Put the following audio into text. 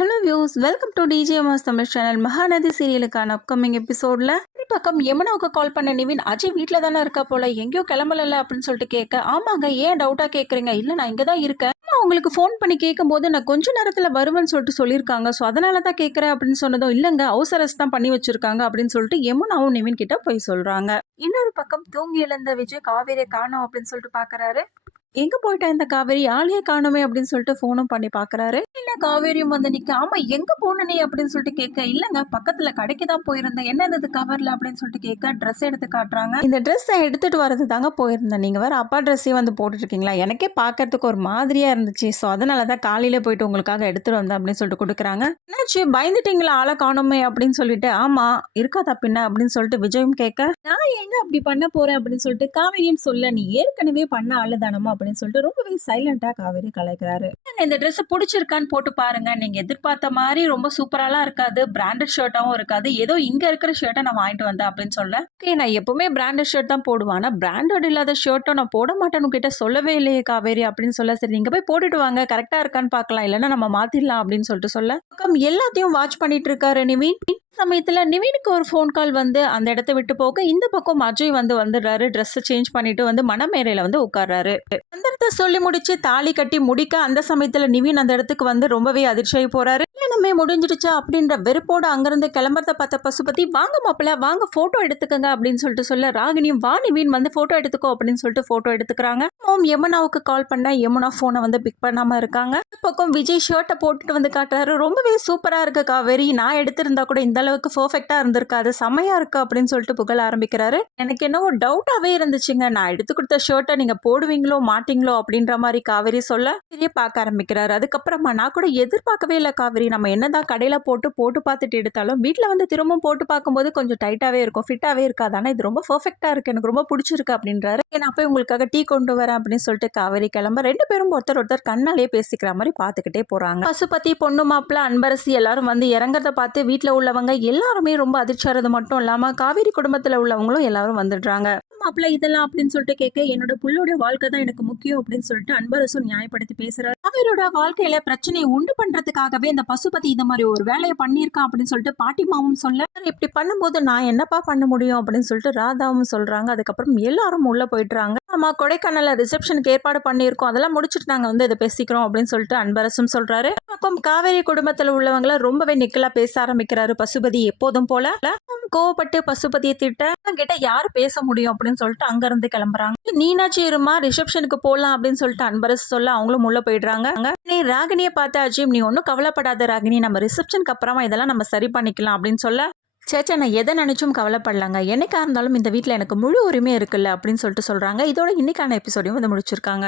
Hello views, welcome to DJMS Tamil channel. Mahanadi சீரியலுக்கான upcoming எபிசோடில் பக்கம் யமுனாவுக்கு கால் பண்ண நிவின், அஜய் வீட்டில் தானே இருக்கா போல, எங்கேயோ கிளம்பல அப்படின்னு சொல்லிட்டு கேட்க, ஆமாங்க ஏன் டவுட்டாக கேட்குறீங்க, இல்லை நான் இங்கே தான் இருக்கேன், உங்களுக்கு ஃபோன் பண்ணி கேட்கும்போது நான் கொஞ்ச நேரத்தில் வருவேன்னு சொல்லிட்டு சொல்லியிருக்காங்க, ஸோ அதனால தான் கேட்குறேன் அப்படின்னு சொன்னதும், இல்லைங்க அவசரஸ் தான் பண்ணி வச்சிருக்காங்க அப்படின்னு சொல்லிட்டு யமுனாவும் நிவின் கிட்ட போய் சொல்கிறாங்க. இன்னொரு பக்கம் தூங்கி எழுந்த விஜய் காவேரியை காணோம் அப்படின்னு சொல்லிட்டு பார்க்குறாரு. எங்க போயிட்டா இந்த காவேரி, ஆளையே காணுமே அப்படின்னு சொல்லிட்டு ஃபோனும் பண்ணி பாக்குறாரு. இல்ல காவேரியும் வந்து நிக்க, ஆமா எங்க போன நீ அப்படின்னு சொல்லிட்டு கேட்க, இல்லங்க பக்கத்துல கடைக்கு தான் போயிருந்தேன், என்ன இது கவர்ல அப்படின்னு சொல்லிட்டு கேட்க, ட்ரெஸ் எடுத்து காட்டுறாங்க. இந்த ட்ரெஸ் எடுத்துட்டு வரது தாங்க போயிருந்தேன், நீங்க வேற அப்பா ட்ரெஸ்ஸே வந்து போட்டுட்டு இருக்கீங்களா, எனக்கே பாக்குறதுக்கு ஒரு மாதிரியா இருந்துச்சு, ஸோ அதனாலதான் காலையில போயிட்டு உங்களுக்காக எடுத்துட்டு வந்தேன் அப்படின்னு சொல்லிட்டு கொடுக்குறாங்க. என்னாச்சு பயந்துட்டீங்களா ஆளை காணுமே அப்படின்னு சொல்லிட்டு, ஆமா இருக்காதா பின்ன அப்படின்னு சொல்லிட்டு விஜயும் கேட்க, நான் எங்க அப்படி பண்ண போறேன் அப்படின்னு சொல்லிட்டு காவேரியும் சொல்ல, நீ ஏற்கனவே பண்ண ஆளுதானமா அப்படின்னு சொல்லிட்டு ரொம்பவே சைலண்டா காவேரி கலைக்கிறாரு. இந்த ட்ரெஸ் பிடிச்சிருக்கான்னு போட்டு பாருங்க, நீங்க எதிர்பார்த்த மாதிரி ரொம்ப சூப்பராலாம் இருக்காது, பிராண்டட் ஷர்ட்டாவும் இருக்காது, ஏதோ இங்க இருக்கிற ஷர்ட்டை நான் வாங்கிட்டு வந்தேன் அப்படின்னு சொல்ல, ஓகே நான் எப்பவுமே பிராண்டட் ஷர்ட் தான் போடுவேன், ஆனா பிராண்டட் இல்லாத ஷர்ட்டும் நான் போட மாட்டேன்னு கிட்ட சொல்லவே இல்லையே காவேரி அப்படின்னு சொல்ல, சரி நீங்க போய் போட்டுட்டு வாங்க கரெக்டா இருக்கான்னு பார்க்கலாம், இல்லைன்னா நம்ம மாத்திடலாம் அப்படின்னு சொல்லிட்டு சொல்ல, எல்லாத்தையும் வாட்ச் பண்ணிட்டு இருக்காரு நிவின். சமயத்துல நிவினுக்கு ஒரு ஃபோன் கால் வந்து அந்த இடத்த விட்டு போக, இந்த பக்கம் அஜய் வந்துடுறாரு. ட்ரெஸ் சேஞ்ச் பண்ணிட்டு வந்து மணமேடையில வந்து உட்கார்றாரு. அந்த இடத்த சொல்லி முடிச்சு தாலி கட்டி முடிக்க, அந்த சமயத்துல நிவின் அந்த இடத்துக்கு வந்து ரொம்பவே அதிர்ச்சியாகி போறாரு. கல்யாணமே முடிஞ்சிடுச்சா அப்படின்ற வெறுப்போட அங்கிருந்து கிளம்புறத பார்த்த பசுபதி, வாங்க மாப்பிள்ள வாங்க போட்டோ எடுத்துக்கங்க அப்படின்னு சொல்லிட்டு சொல்ல, ராகினியும் வா நிவின் வந்து போட்டோ எடுத்துக்கோ அப்படின்னு சொல்லிட்டு போட்டோ எடுத்துக்கிறாங்க. யமுனாவுக்கு கால் பண்ண யமுனா போனை வந்து பிக் பண்ணாம இருக்காங்க. பக்கம் விஜய் ஷர்ட்டை போட்டுட்டு வந்து காட்டுறாரு. ரொம்பவே சூப்பரா இருக்கு காவேரி, நான் எடுத்திருந்தா கூட இந்த அளவுக்கு பெர்ஃபெக்ட்டா இருந்திருக்காது, செமையா இருக்கு அப்படின்னு சொல்லிட்டு புகழ ஆரம்பிக்கிறாரு. எனக்கு என்னவோ டவுட்டாவே இருந்துச்சுங்க, நான் எடுத்து கொடுத்த ஷர்ட்டை நீங்க போடுவீங்களோ மாட்டீங்களோ அப்படின்ற மாதிரி காவேரி சொல்ல, பெரிய பார்க்க ஆரம்பிக்கிறாரு. அதுக்கப்புறமா நான் கூட எதிர்பார்க்கவே இல்லை காவேரி, நம்ம என்னதான் கடையில போட்டு பார்த்துட்டு எடுத்தாலும் வீட்டுல வந்து திரும்பவும் போட்டு பார்க்கும்போது கொஞ்சம் டைட்டாவே இருக்கும், ஃபிட்டாவே இருக்காது, ஆனா இது ரொம்ப பெர்ஃபெக்ட்டா இருக்கு, எனக்கு ரொம்ப பிடிச்சிருக்கு அப்படின்றாரு. நான் போய் உங்களுக்காக டீ கொண்டு வரேன் அப்படின்னு சொல்லிட்டு காவேரி கிளம்ப, ரெண்டு பேரும் ஒருத்தர் கண்ணாலே பேசிக்கிற மாதிரி பார்த்துக்கிட்டே போறாங்க. பசுபதி பொண்ணு மாப்பிள்ள அன்பரசி எல்லாரும் வந்து இறங்கறத பார்த்து வீட்டுல உள்ளவங்க எல்லாருமே ரொம்ப அதிர்ச்சியாகிறது மட்டும் இல்லாம காவேரி குடும்பத்துல உள்ளவங்களும் எல்லாரும் வந்துடுறாங்க. மாப்பிள்ள இதெல்லாம் அப்படின்னு சொல்லிட்டு கேட்க, என்னோட புள்ளோட வாழ்க்கை தான் எனக்கு முக்கியம் அப்படின்னு சொல்லிட்டு அன்பரசும் நியாயப்படுத்தி பேசுறாரு. அவரோட வாழ்க்கையில பிரச்சனையை உண்டு பண்றதுக்காகவே இந்த பசுபதி இந்த மாதிரி ஒரு வேலையை பண்ணியிருக்கான் அப்படின்னு சொல்லிட்டு பாட்டிமாவும் சொல்ல, இப்படி பண்ணும்போது நான் என்னப்பா பண்ண முடியும் அப்படின்னு சொல்லிட்டு ராதாவும் சொல்றாங்க. அதுக்கப்புறம் எல்லாரும் உள்ள போயிடுறாங்க. ஆமா கொடைக்கானல்ல ரிசப்ஷனுக்கு ஏற்பாடு பண்ணியிருக்கோம், அதெல்லாம் முடிச்சுட்டு நாங்க வந்து இதை பேசிக்கிறோம் அப்படின்னு சொல்லிட்டு அன்பரசும் சொல்றாரு. பக்கம் காவேரி குடும்பத்துல உள்ளவங்கள ரொம்பவே நிக்கலா பேச ஆரம்பிக்கிறாரு பசுபதி. எப்போதும் போல கோவப்பட்டு பசுபதியை திட்ட, கிட்ட யாரு பேச முடியும் அப்படின்னு சொல்லிட்டு அங்க இருந்து கிளம்புறாங்க. நீனாச்சி இருமா ரிசப்ஷனுக்கு போலாம் அப்படின்னு சொல்லிட்டு அன்பரசு சொல்ல, அவங்களும் உள்ள போயிடுறாங்க. நீ ராகினியை பார்த்த அஜீம், நீ ஒன்னும் கவலைப்படாத ராகினி, நம்ம ரிசப்ஷனுக்கு அப்புறமா இதெல்லாம் நம்ம சரி பண்ணிக்கலாம் அப்படின்னு சொல்ல, சேச்சா நான் எதை நினைச்சும் கவலைப்படலாங்க, என்னைக்கா இருந்தாலும் இந்த வீட்டில் எனக்கு முழு உரிமை இருக்குல்ல அப்படின்னு சொல்லிட்டு சொல்றாங்க. இதோட இன்னைக்கான எபிசோடையும் வந்து முடிச்சிருக்காங்க.